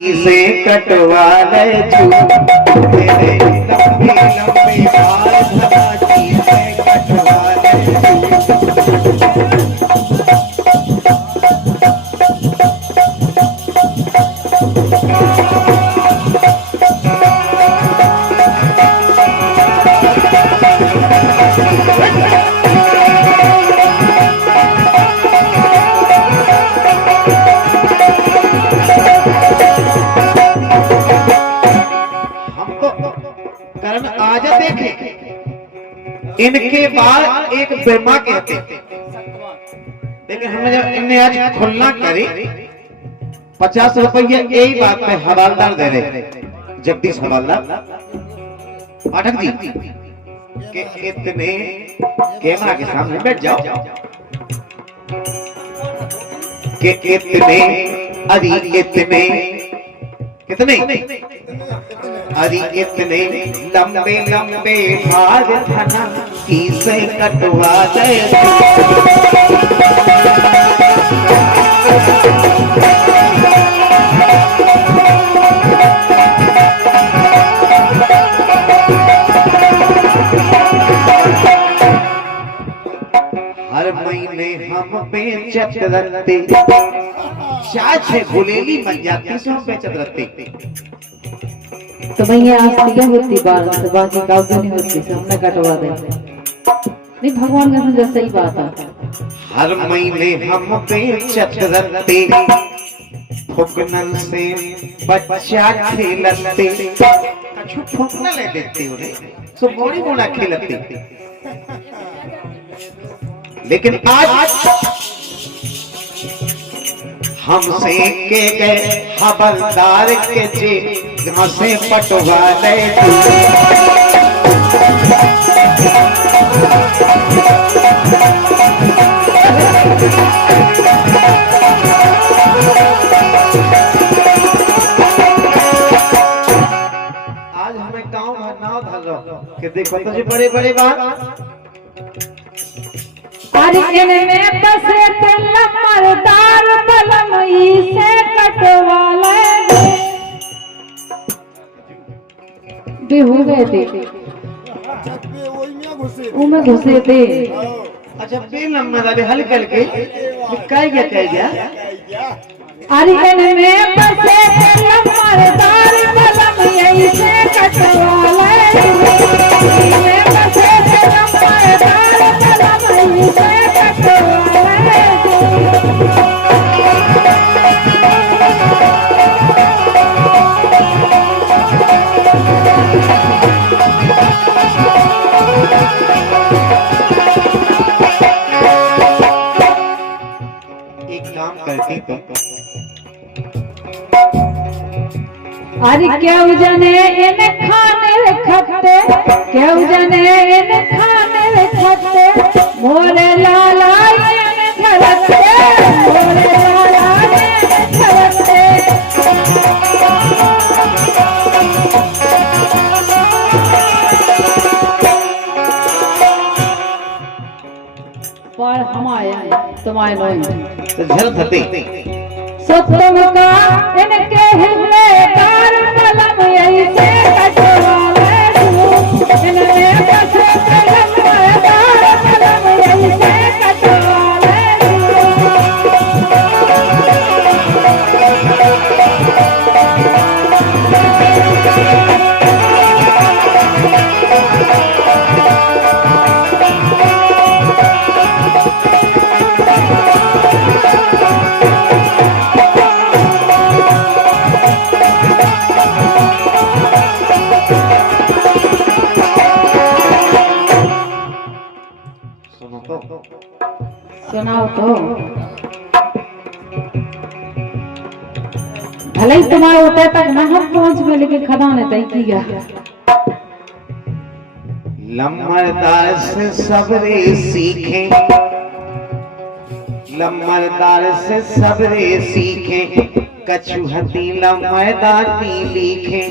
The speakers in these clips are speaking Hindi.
इसे कटवा ले तेरे लंबे लंबे बाल धमाकी से कटवा आज देखे इनके बाद एक ब्रह्मा कहते, लेकिन हमने जब इन्हें आज खुलना करी 50 रुपये यही बात पे हवालदार दे रहे, जगदीश हवालदार पाठक जी के इतने कैमरा के सामने बैठ जाओ के इतने अरे इतने कितने अरे इतने लंबे लंबे भाग धना किसे कटवा दे हर महीने हम बेचत रहते चाचे भुलेली बन जाती से हम बेचत रहते तो भैया आज दिया होती बाल तो बाकी काउ नहीं होती से हमने कटवा दे नहीं भगवान का समझ सही बात है। हर महीने हम बेचत रहते फुकनल से बच्चा खेलते कछु फुकना ले देते उन्हें सो मोड़ी मोड़ा खेलते, लेकिन आज हमसे के गए हवलदार के जे घासे पटवा ले आज हमें गांव नाव धरो कि देखो तुझे बड़े बड़े बात अरे इनमें बसे तेला मरदार बलमई से कटवा ले बे हो गए थे उमे घुसे थे। अच्छा बे नंबर अरे हल करके कह गया अरे इनमें बसे तेला मरदार बलमई से कटवा ले इनमें बसे तेला मरदार बलमई से अरे क्यों जाने इन खाने खट्टे क्यों जाने इन खाने खट्टे मोरे लाला इन धरते मोरे लाला इन धरते पर हम आए तुम्हारे लोग तो झल थते सत्यम का इनके हृदय कार कलम ऐसे कटवा ले इनने बसे कलम कार कलम ऐसे कटवा ले सुनाओ तो भले ही तुम्हारे होते तक ना हम पहुंच गए, लेकिन खदान तय किया लम्बरदार से सबरे सीखे लम्बरदार से सबरे सीखे कछुहती लम्बरदारी लिखे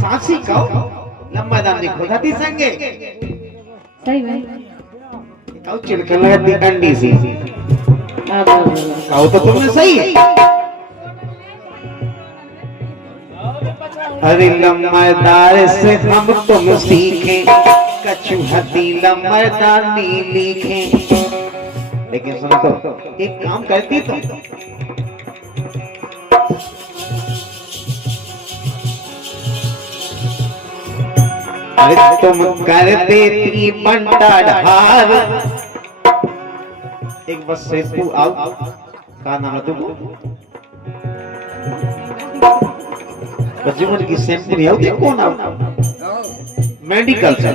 सासी कहो लम्बरदार लिखो धती संगे सही में कहो चिड़कन लगती अंडी सी कहो तो तुमने सही है अरे लम्बरदार से हम तुम सीखें, कछुहती लम्बरदार लिखें। लेकिन सुनो तो, एक काम करती तो अरे तुम कर देती बंटा ढार। एक बस से तू आओ, का नाम है तुमको? बच्चे मुझे की शैम्पू नहीं आओ, कौन आओ? मेडिकल से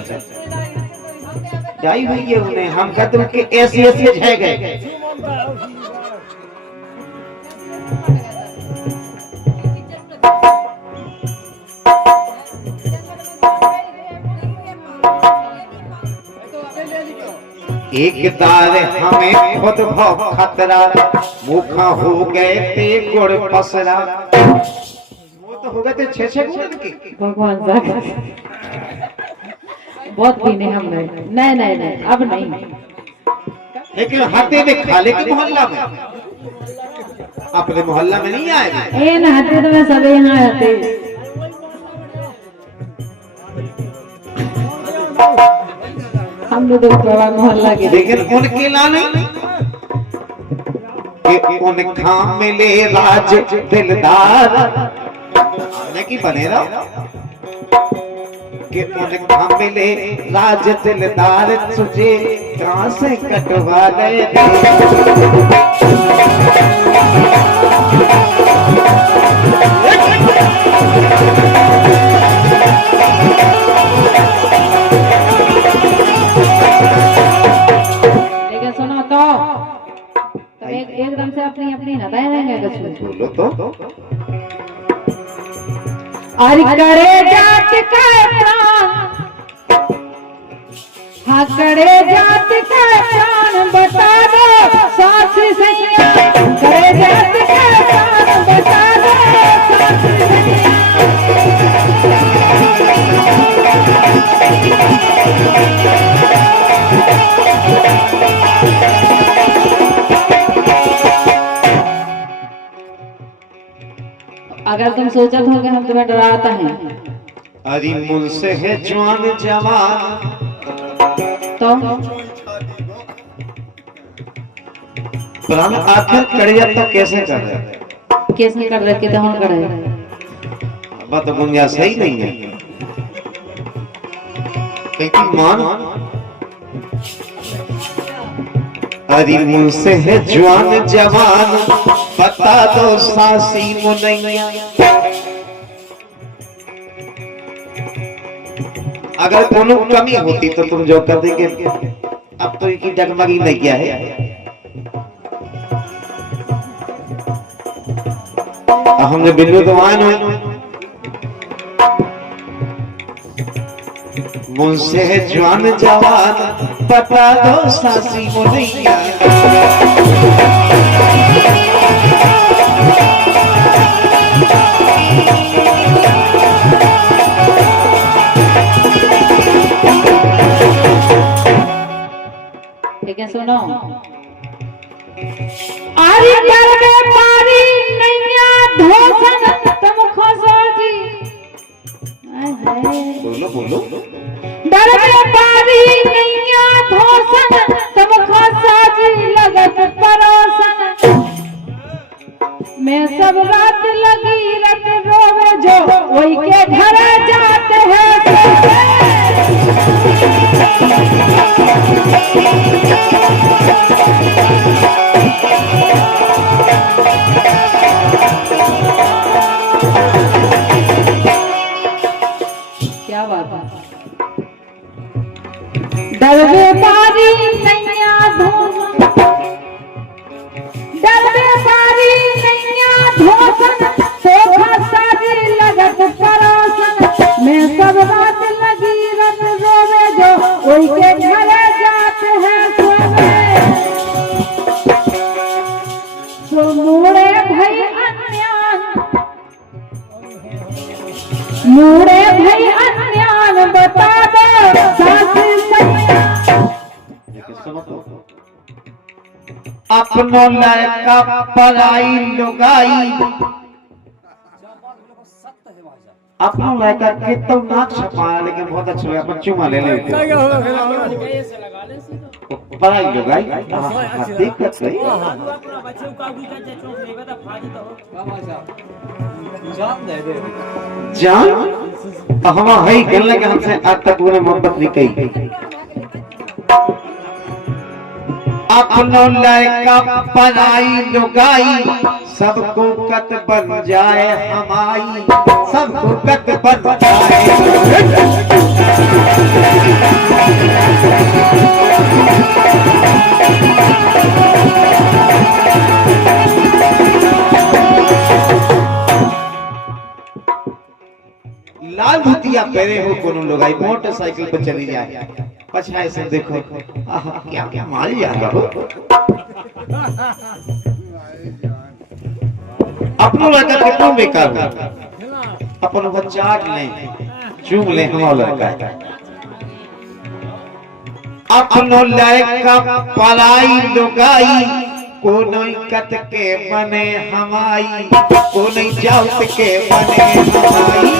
जाई हुई है उन्हें, हम कहते हैं कि ऐसी ऐसी है गए। एक दार हमें खुद भव खतरा, मुखा हो गए थे गुड़ पसरा। वो तो हो गए थे 6-6 गुड़ की। भगवान जाकर बहुत पीने हम नहीं नहीं नहीं अब नहीं। लेकिन हाथे में खाले के मोहल्ला में, अपने मोहल्ला में नहीं आए। ये ना हाथे तो मैं सब यहाँ आते। हम लोग मोहल्ला के, लेकिन उनके ला नहीं कि उनका मिले राज दिलदार की बनेरा, कि उनका मिले राज दिलदार, तुझे कहां से कटवा गए एकदम से अपनी अपनी नदाएं रहेंगे। बोलो तो अरे करे जात का प्राण, हाँ करे जात का प्राण बता दो सास सैया, करे जात का प्राण बता दो सास सैया। अगर तुम सोचत हो कि हम तुम्हें डराता हैं, अरे मुझसे है जवान जवान तो प्राण आखिर कड़िया तो कैसे कर रहे? कैसे कर रहे? तो हम कर रहे बात तो गुंजाइश सही नहीं है। लेकिन मान अरे मुझसे है जवान जवान, बता दो सासी मुनैया। अगर कोनो कमी होती तो तुम जो कर देंगे, अब तो इनकी डगमगी नहीं किया है। हमने बिल्लू तो मान हुई, मुझसे है जवान जवान, बता दो सासी मुनैया। लेकिन सुनो, आरी डर में मारी नैया धोसन तुम खोसोगी। बोलो बोलो। डर में मारी नैया धोसन तुम खोसोगी, लगत परोसन मैं सब रात लगी रत रोवे, जो वही के घर जाते हैं। क्या बात है? डरवे पारी नैया धोसन, डरवे पारी नैया धोसन, सोखा साजी लगत परोसन मैं सब रात लगी रत रोवे, जो वही के घर जाते हैं सोवे। सो मुड़े भई अन्यान, मुड़े भई अन्यान, बता दो सास सैया। अपनो लड़का पराई लुगाई, अपना लड़का के तो नाक छपाया लेकिन बहुत अच्छा लगा, अपन चुमा ले ले बड़ा ही लोग आई दिक्कत नहीं जान हम है कहने लगे हमसे आज तक उन्हें मोहब्बत नहीं कही। अपनो लड़का पराई लुगाई सबको कत बन जाए हमारी, सबको कत बन जाए। लाल धोतिया पहने हो कोनो लोगाई मोटरसाइकिल पर चली जाए, पछाए से देखो क्या क्या माल जाएगा हो। अपनो लड़का कितना बेकार हो, अपन को चाट लें चूम लें हमारा लड़का। अपनो लड़का पराई लुगाई को नहीं कत के बने हमारी, को नहीं जात के बने हमारी।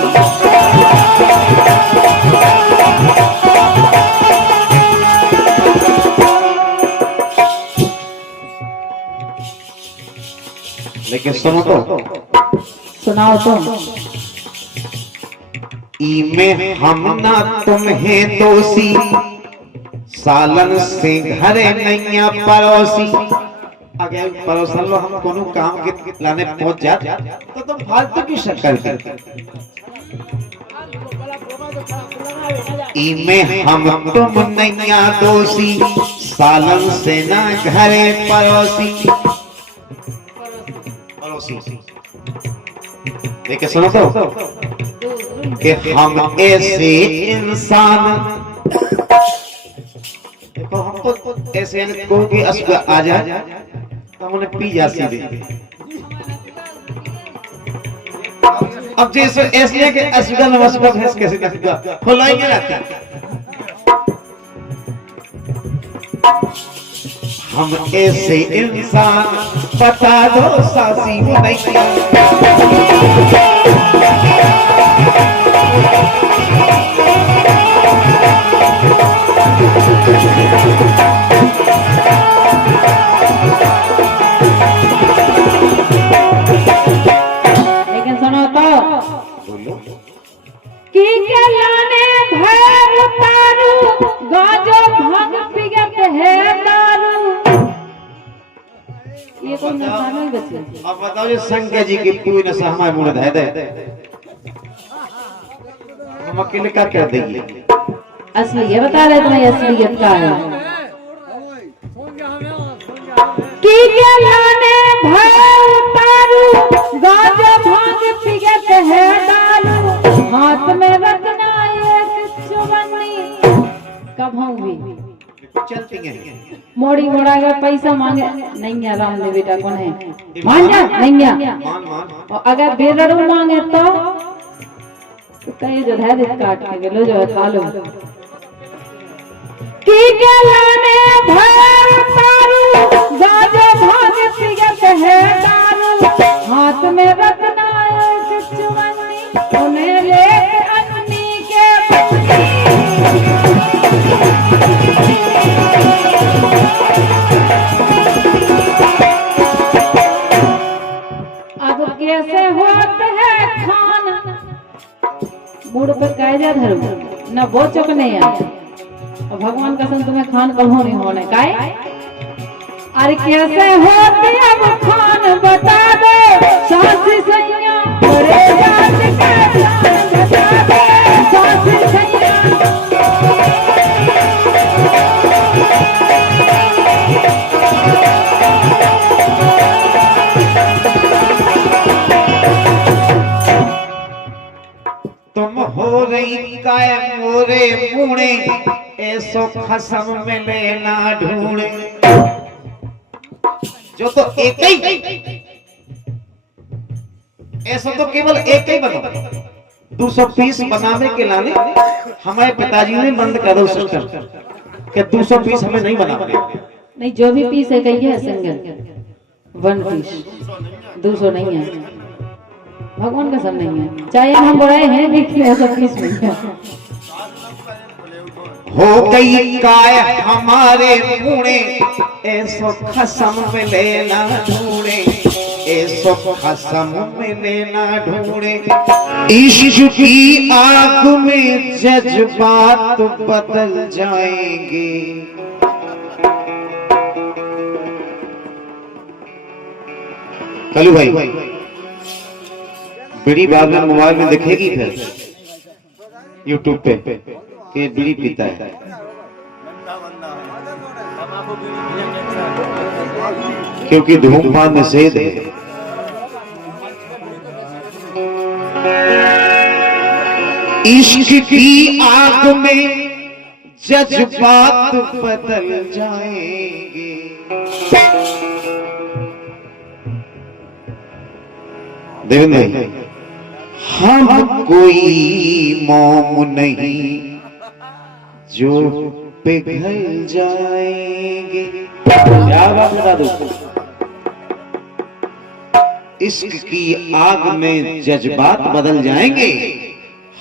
लेकिन सुनो तो, सुनाओ तो। इमे हम ना तुम्हें दोषी, सालन से घरे नैया पड़ोसी। अगर पड़ोसन लो हम कोनो काम के लाने पहुंच जाते तो तुम फालतू की शक्कर करते। इमे हम तुम नैया दोषी, सालन से ना घरे पड़ोसी। लेकिन सुनो तो कि हम ऐसे इंसान, देखो हमको ऐसे को कि अश्क आ जाए तो हमने पी जा सीधे। अब जैसे ऐसे कि अश्क नमस्कार भैंस कैसे कैसे खुलाएंगे रहता। हम ऐसे इंसान बता दो सासी वो नहीं। लेकिन सुनो तो कि के लाने भैर उतारू, गाजो भांग पिगत है दारू। ये कौन नशा नहीं बचे? अब बताओ ये शंकर जी की पूरी नशा हमारे मुंह है दे हम अकेले क्या कर देंगे। असली ये बता रहे तुम्हें असलियत का है कि के लाने भैर उतारू, गाजो भांग पिगत है दारू। हाथ में रखना एक चुवन्नी, कब होंगी चलती हैं मोड़ी मोड़ा के पैसा मांगे नहीं है। राम ने बेटा कौन है मान जा नहीं है। और अगर बेरड़ू मांगे तो कहीं जो है काट के लो जो खा लो। की के लाने भैर उतारू, गाजो भांग पिगत है दारू। हाथ में रखना एक चुवन्नी, उन्हें ले अन्नी के अब कैसे होता है खाना मूड पर कायजा धर्म न वो चुकने और भगवान कसम तुम्हें खान कहो नहीं होने काय। अरे कैसे होती अब खान बता दे सासी सैया, बड़े जात के जान बता दे सासी सैया। तुम हो रही काय मोरे मुड़े, ऐसो खसम में लेना ढूंढे। जो तो एक ही ऐसा तो केवल एक ही बनो। 200 पीस बनाने के लाने हमारे पिताजी ने बंद कर दो सिस्टम कि 200 पीस हमें नहीं बनाने। नहीं जो भी पीस है कही है सिंगल 1 पीस 200 नहीं है। भगवान का सब नहीं है, चाहे हम बुराए हैं लेकिन ऐसा कुछ नहीं है। हो गई काय हमारे मुड़े, ऐसो खसम मिले ना ढूंढे, ऐसो खसम मिले ना ढूंढे। इश्क की आग में जज्बात बदल जाएंगे। कलू भाई बीड़ी बाद में मोबाइल में दिखेगी फिर यूट्यूब पे कि बीड़ी पीता है। क्योंकि धूम्रपान निषेध है। इश्क की आग में जज्बात बदल जाएंगे। देवेंद्र भाई, हम कोई मोम नहीं जो पिघल जाएंगे। क्या बात बता दो, इश्क की आग में जज्बात बदल जाएंगे।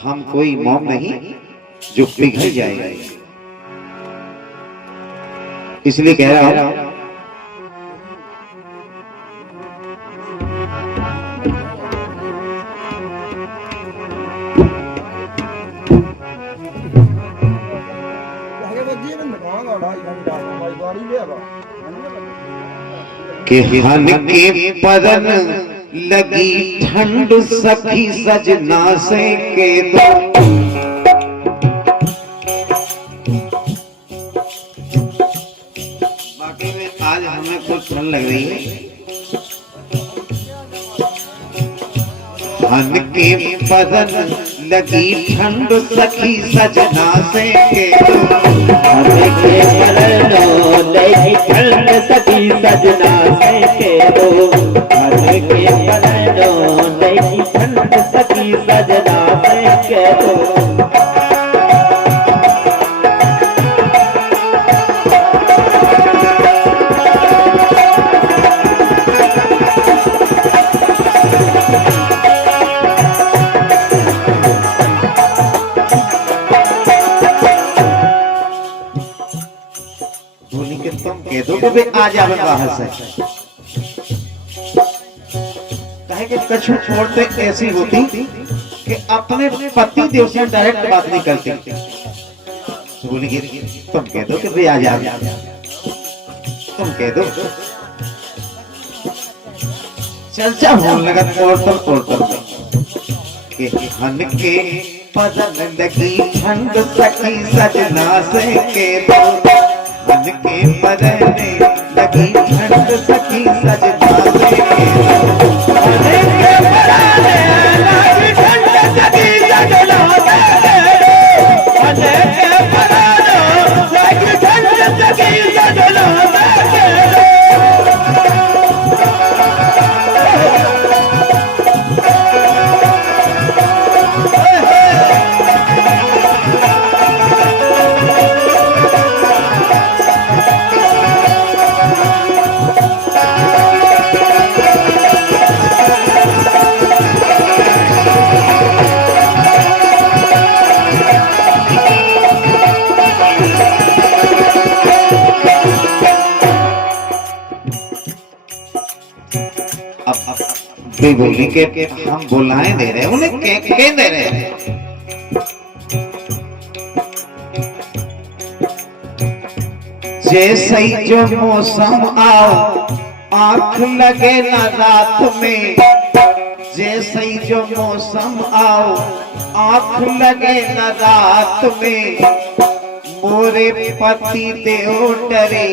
हम कोई मोम नहीं जो पिघल जाएंगे। इसलिए कह रहा हूं कि हन के पदन लगी ठंड सखी सजना से के दो। बाकी में आज हमें कुछ ठंड लग रही है। हन के पदन लगी ठंड सखी सजना से के दो। हन के पदन लगी ठंड सखी सजना से के दो। हन के पदन लगी ठंड सखी सजना से के दो। आ जावे बाहर से। कहे कि कछु छोड़ते ऐसी होती कि अपने पति देव से डायरेक्ट बात नहीं करती। तो बोली कि तुम कह दो कि भाई आ जा, तुम कह दो। चर्चा होने लगा पोर्टल कि हन के पदन लगी ठंड सखी सजना से के दो। हन के पदन लगी ठंड सखी सजना से के दो। हन के पदन लगी ठंड सखी सजना से के दो। हन के पदन लगी ठंड सखी सजना से के दो। वे बोली के हम बुलाएं दे रहे हैं, उन्हें कह दे रहे हैं। जैसे ही जो मौसम आओ आंख लगे ना रात में। जैसे ही जो मौसम आओ आंख लगे ना रात में। मोरे पति देव डरे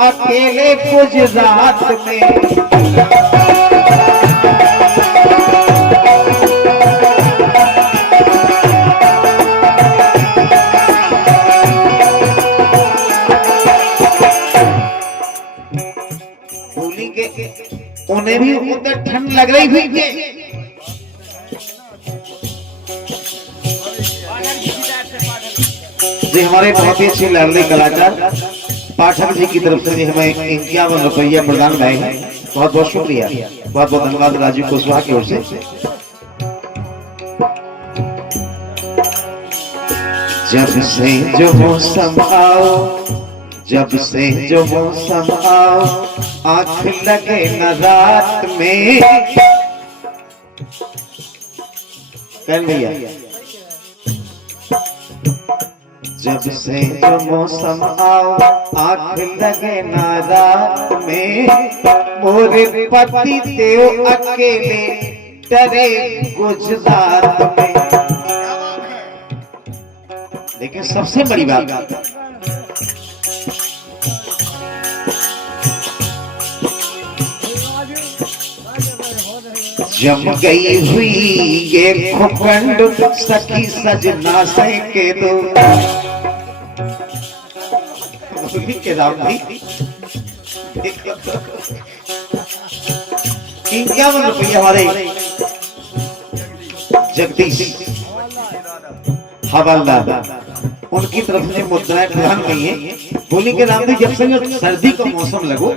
अकेले गुजरात में। उन्हें भी उधर ठंड लग रही थी कि जी हमारे बहुत ही अच्छे लाडले कलाकार पाठक जी की तरफ से हमें 51 रुपया प्रदान किए हैं। बहुत बहुत शुक्रिया, बहुत बहुत धन्यवाद राजीव कुशवाहा की ओर से। जब से जो मौसम आओ, जब से जो मौसम आओ, आंख लगे न रात में। कल भैया, जब से जो मौसम आओ, आंख लगे न रात में, मोरे पति देव अकेले डरे गुजरात में। लेकिन सबसे बड़ी बात, जम गई हुई ये खुखंड सखी सजना से के दो। के राम भाई इक्यावन रुपये हमारे जगदीश हवालदार उनकी तरफ से मुद्राएं प्रदान की है। बोली के राम जी, जब से सर्दी का मौसम लगो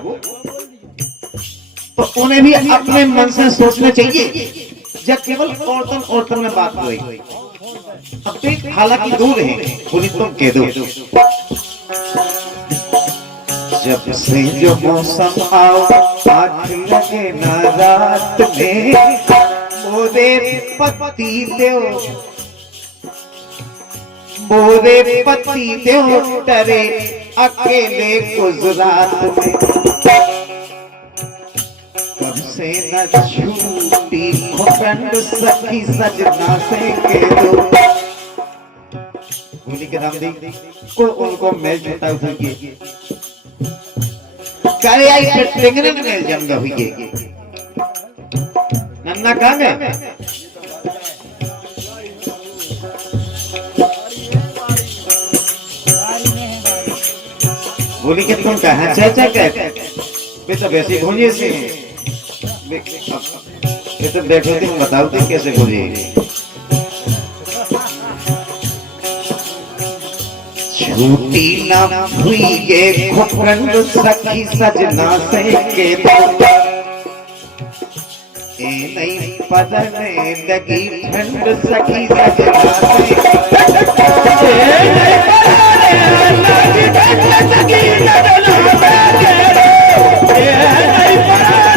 तो उन्हें भी अपने मन से सोचना चाहिए, जब केवल औरतन में बात हुई। अब तो हालांकि दूर है, बोली तुम कह दो। जब से जो मौसम आओ, आंख लगे न रात में, मोरे पति देव, मोरे पति देव डरे अकेले गुजरात में। कब से न छूटी खुखंड सखी सजना से के दो। बोली के राम दी को उनको मेल देता हुई करे आई प्रेग्नेंट मेल जम गई है। नन्ना कहाँ गए? बोली के तुम कहाँ चाचा कहते वे तो वैसे भूलिए से ये तो बैठो तुम बताओ तो कैसे भूलिए। छूटी ना हुई ये खुखंड सखी सजना से के दो। ए नहीं पदने लगी ठंड सखी सजना से, ए नहीं पदने लगी ठंड सखी सजना से, ए नहीं पदने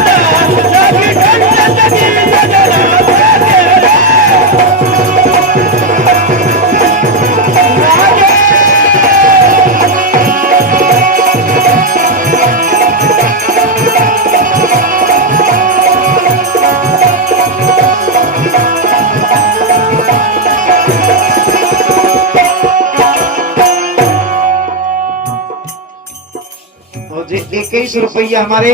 लगी ठंड सखी सजना से। जी 21 रुपया हमारे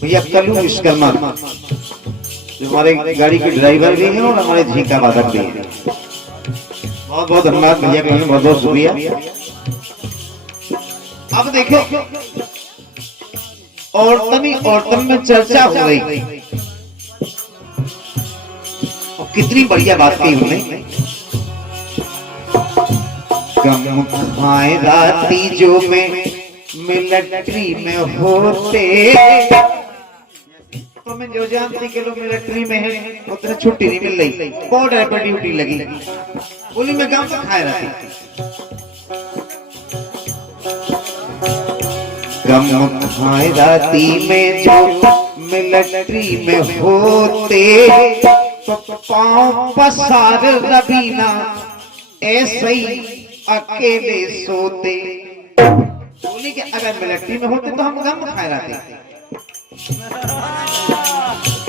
भैया कल्लू विश्वकर्मा जो हमारे गाड़ी के ड्राइवर भी हैं और हमारे झीका वादक भी हैं। बहुत बहुत धन्यवाद भैया का, बहुत बहुत शुक्रिया। अब देखो औरतन में चर्चा हो गई और कितनी बढ़िया बात कही उन्होंने। गम खाए राती जो में मिलिट्री में होते, तो मैं जो जानती कि लोग मिलिट्री में है उतना छुट्टी नहीं मिल रही, बॉर्डर पर ड्यूटी लगी। बोली मैं गम खाए राती, गम खाए राती में जो मिलिट्री में होते, तो पाँव पसार रबीना ऐसे ही अकेले सोते। बोली कि अगर मिलिट्री में होते तो हम गम खाए रहते।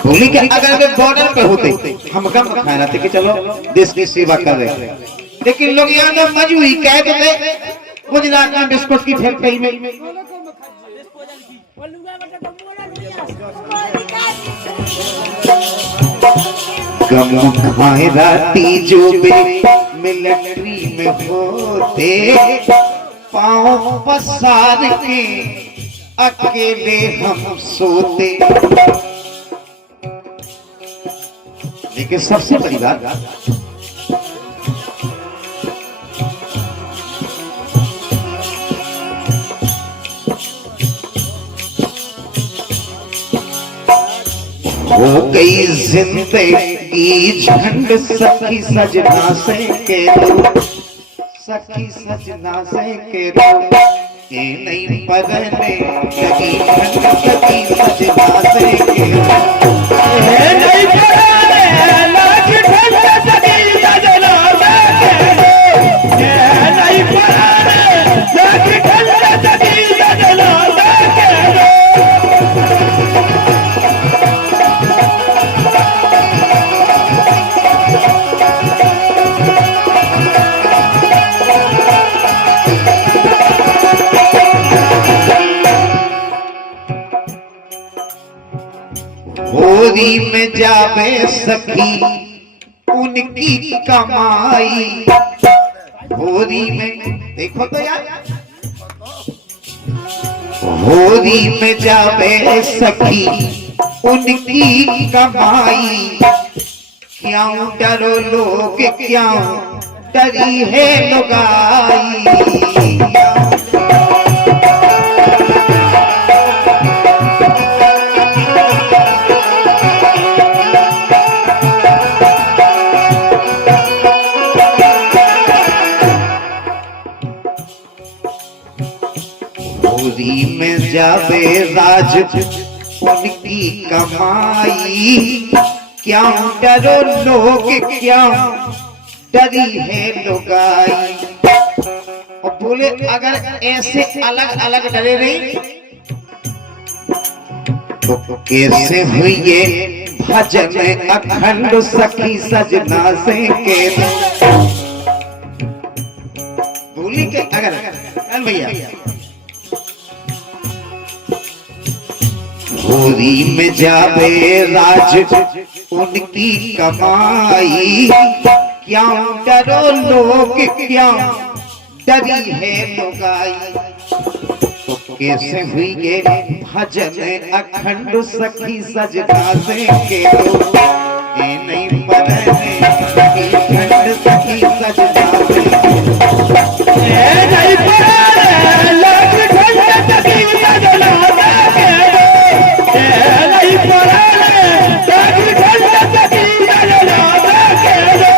बोली कि अगर वे बॉर्डर पे होते हम गम खाए रहते कि चलो देश की सेवा कर रहे। लेकिन लोग यहाँ तो मजबूरी कह देते, गुजरात में बिस्कुट की फैक्ट्री में गम खाए राती जो मिलिट्री में होते, पाँव पसार के अकेले हम सोते। लेकिन सबसे बड़ी बात, हो गई जिंदगी झंड सखी सजना से के दो, सखी सजना से के दो, ये नहीं पढ़ने लगी झंड सखी सजना से के दो, ये नहीं पढ़ने लगी झंड सखी सजना से के दो, ये नहीं पढ़ने लगी झंड सखी सजना से के दो। होरी में जावे सखी उनकी कमाई, होरी में देखो तो यार, होरी में जावे सखी उनकी कमाई, क्यों डरो लोग क्यों डरी है लुगाई, होरी में जावे राज उनकी कमाई, क्यों डरो लोग क्यों डरी है लुगाई। और बोले अगर ऐसे अलग अलग डरे नहीं तो कैसे हुई ये भजन अखंड सखी सजना से के दो। बोली के अगर भैया होरी में जावे राज उनकी कमाई, क्यों डरो लोग क्यों डरी है लुगाई। तो कैसे हुई ये भजन अखंड सखी सजना से के दो, ये नहीं पढ़ने लगी झंड सखी सजना से के दो, ये नहीं पढ़ने लगी झंड सखी सजना से के दो, ये नहीं पढ़ने लगी झंड सखी सजना से के दो।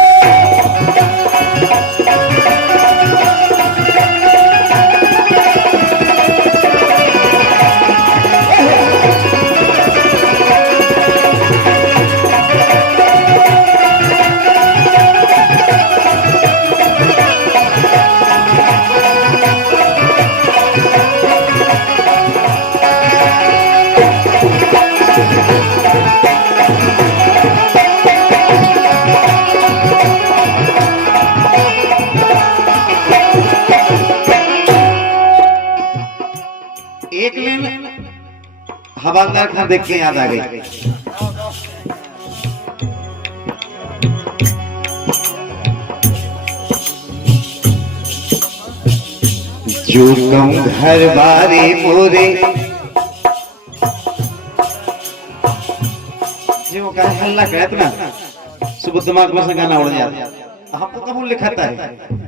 एक लेन हवालदार खान देख के याद आ गई। जो कहूँ घर बारे मोरे, जो का हल्ला कहत ना सुबह दिमाग में से गाना उड़ जाता, हमको कब लिखता है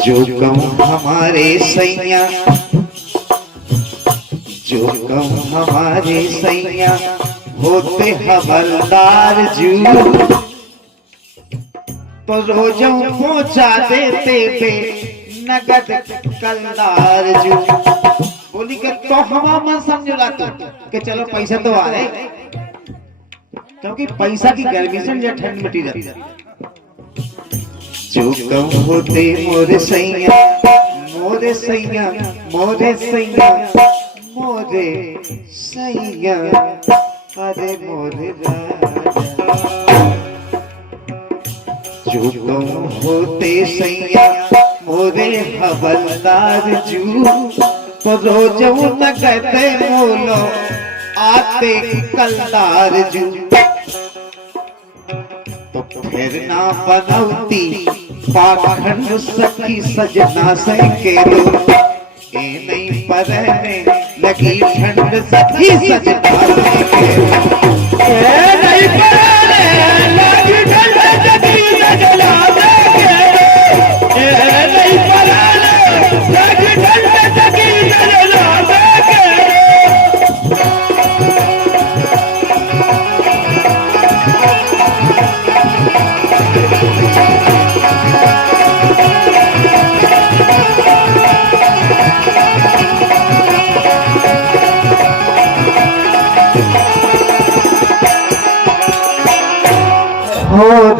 जो कहूँ हमारे सैया, जो कहूँ हमारे सैया होते हवलदार जू, तो रोजों पहुंचा देते पे नगद कलदार जू। बोली के तो हवा मन समझला तो कि चलो पैसा तो आ रहे, क्योंकि पैसा की गर्मी से या ठंड मिटी जाती है। जो कहूँ होते मोरे सैया, मोरे सैया, मोरे सैया, मोरे सैया, अरे मोरे राजा। जो कहूँ होते सैया मोरे हवलदार जू, तो रोज न कहते मोलो आते कलदार जू। तो फिर ना बनौती पाखंड सखी सजना से के दो, ये नहीं पढ़ने लगी ठंड सखी सजना से के दो, ये नहीं पढ़ने लगी ठंड सखी सजना से के दो, ये नहीं पढ़ने लगी ठंड सखी सजना से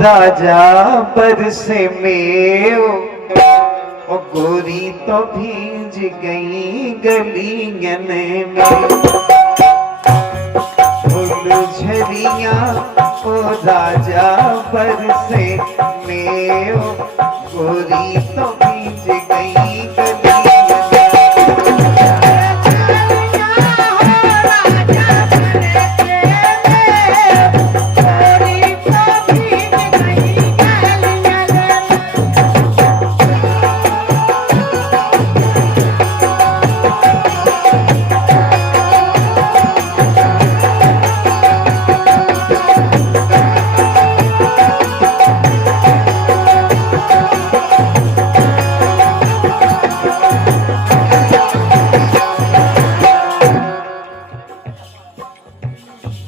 राजा बरसे में ओ गोरी तो भीज गई गलियन में फूल झरिया ओ राजा बरसे में ओ गोरी तो भीज गई गलियन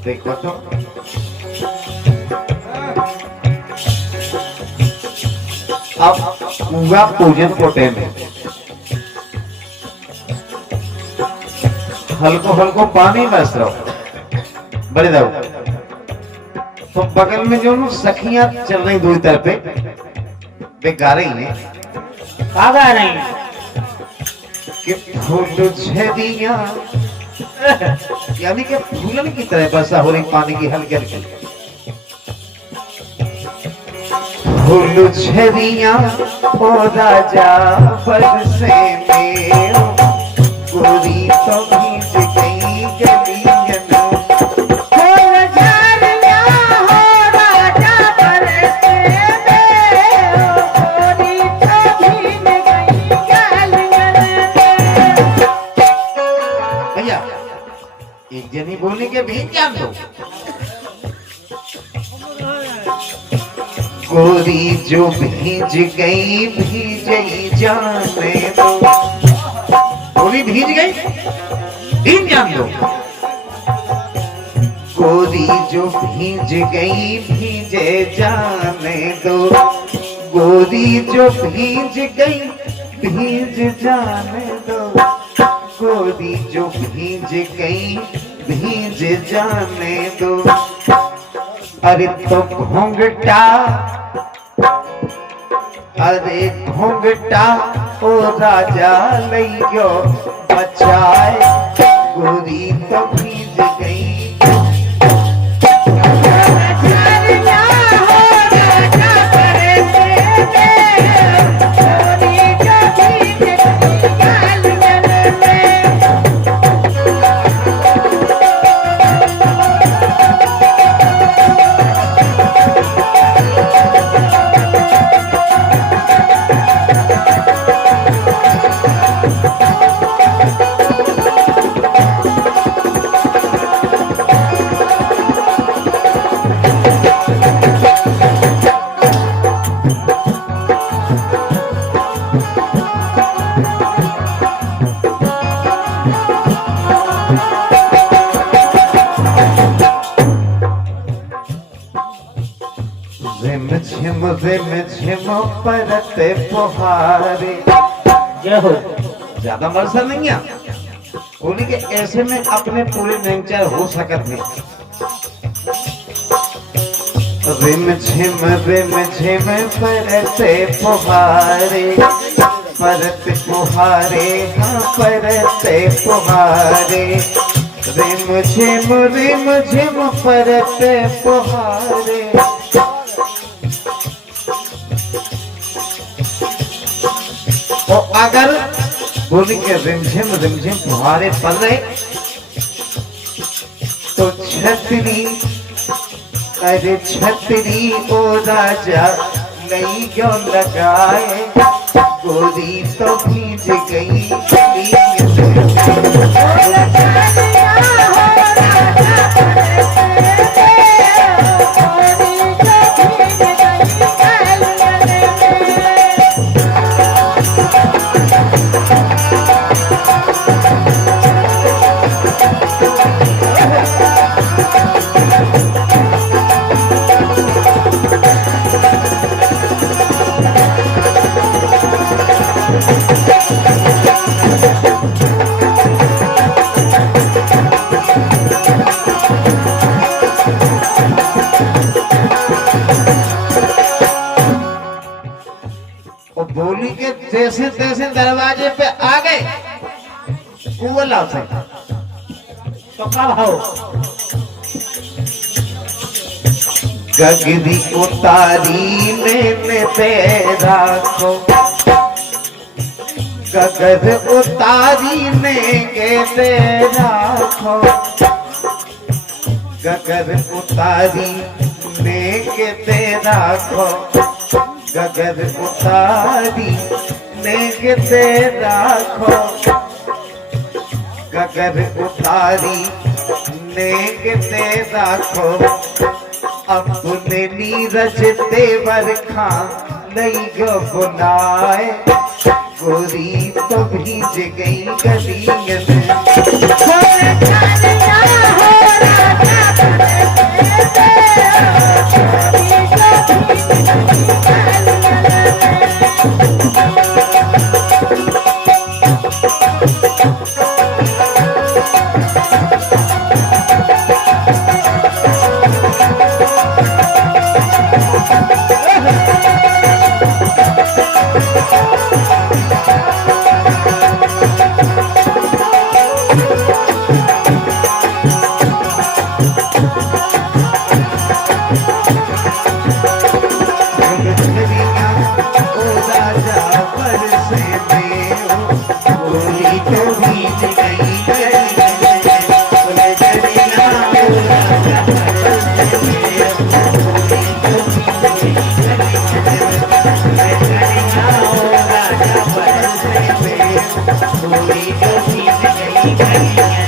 देखो तो अब पूरा पूजन को टाइम है हल्को हल्को पानी बस रहो बड़े दो तो बगल में जो सखियां चल रही दूरी तरफ पे वे गा रही हैं क्या गा रही हैं? कि फूल झरिया यानी कि फूलन की तरह बरसा हो रही पानी की हल्की हल्की फूल झरिया ओ राजा बरसे में गोरी तो भीज गई गलियन फूल झरिया हो राजा बरसे में गोरी तो भीज गई गलियन भैया एक जनी बोलने के भी जान दो गोरी जो भीज गई भीजई जाने दो गोरी भीज गई भीज जान दो गोरी जो भीज गई भीजे जाने दो गोरी जो भीज गई भीज जाने दो गोरी जो भीज गई भीज जाने दो अरे तो घोंघटा अरे घोंघटा ओ राजा लइयो बचाए गोरी तो भीज गई रिम झिम परते फुहारे जय हो ज्यादा बरसा नहीं है बोली कि ऐसे में अपने पूरे नेचर हो सकत नहीं रिम झिम परते फुहारे परते फुहारे हाँ परते फुहारे रिम झिम परते फुहारे तो अगर बोली के रिमझिम फुहारे पड़ रहे तो छतरी अरे छतरी ओ राजा नहीं क्यों लगाए गोरी तो भीज गई दरवाजे पे आ गए कुवला से तो कब हो गगरी उतारी मैंने तेरा को गगर उतारी ने के तेरा को गगर उतारी ने के तेरा को गगर उतारी ने के तेरा को गगर उतारी ने के तेरा को अपने नीरज देवर खां लई गो बुलाए गोरी तो भीज गई गलियन Thank you.